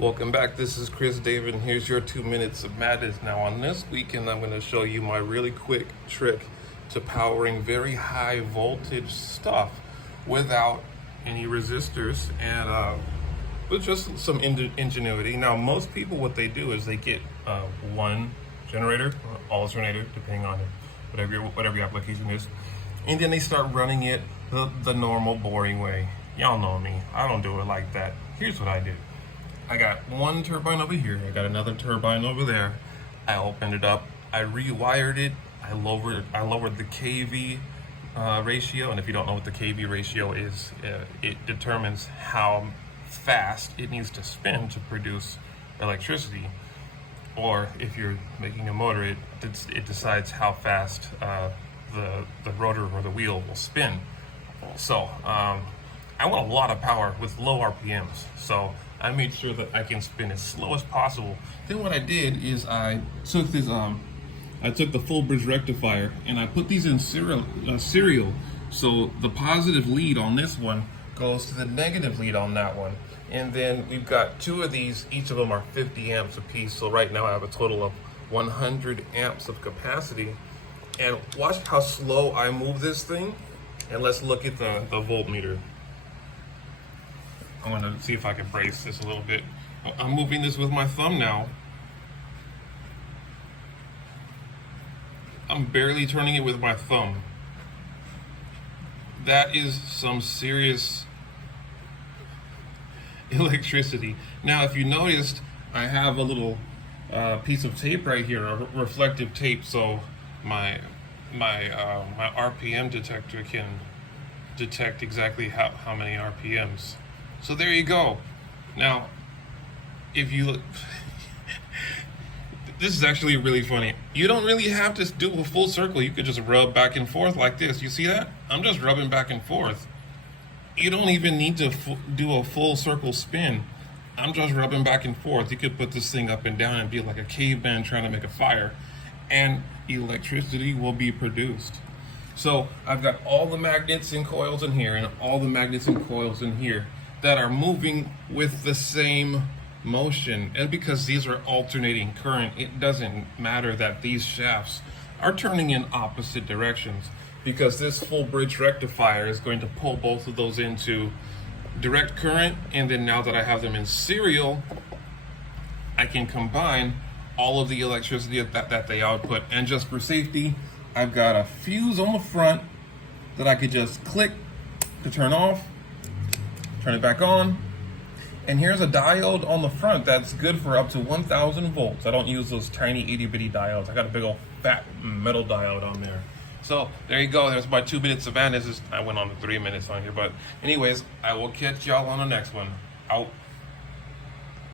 Welcome back. This is Chris David, and here's your 2 minutes of madness. Now, on this weekend, I'm going to show you my really quick trick to powering very high voltage stuff without any resistors and with just some ingenuity. Now, most people, what they do is they get one generator or alternator, depending on whatever your application is, and then they start running it the normal, boring way. Y'all know me. I don't do it like that. Here's what I do. I got one turbine over here, I got another turbine over there. I opened it up, I rewired it, I lowered the kV ratio, and if you don't know what the kV ratio is, it determines how fast it needs to spin to produce electricity. Or if you're making a motor, it decides how fast the rotor or the wheel will spin. So I want a lot of power with low RPMs. So I made sure that I can spin as slow as possible. Then what I did is I took this, I took the full bridge rectifier and I put these in serial. So the positive lead on this one goes to the negative lead on that one. And then we've got two of these, each of them are 50 amps a piece. So right now I have a total of 100 amps of capacity. And watch how slow I move this thing. And let's look at the voltmeter. I'm going to see if I can brace this a little bit. I'm moving this with my thumb now. I'm barely turning it with my thumb. That is some serious electricity. Now, if you noticed, I have a little piece of tape right here, a reflective tape, so my RPM detector can detect exactly how many RPMs. So there you go. Now, if you look, this is actually really funny. You don't really have to do a full circle. You could just rub back and forth like this. You see that? I'm just rubbing back and forth. You don't even need to do a full circle spin. I'm just rubbing back and forth. You could put this thing up and down and be like a caveman trying to make a fire, and electricity will be produced. So I've got all the magnets and coils in here and all the magnets and coils in here that are moving with the same motion. And because these are alternating current, it doesn't matter that these shafts are turning in opposite directions, because this full bridge rectifier is going to pull both of those into direct current. And then now that I have them in serial, I can combine all of the electricity that they output. And just for safety, I've got a fuse on the front that I could just click to turn off, turn it back on. And here's a diode on the front that's good for up to 1,000 volts. I don't use those tiny itty bitty diodes. I got a big old fat metal diode on there. So there you go. There's my 2 minutes of madness. I went on to 3 minutes on here, but anyways, I will catch y'all on the next one. Out.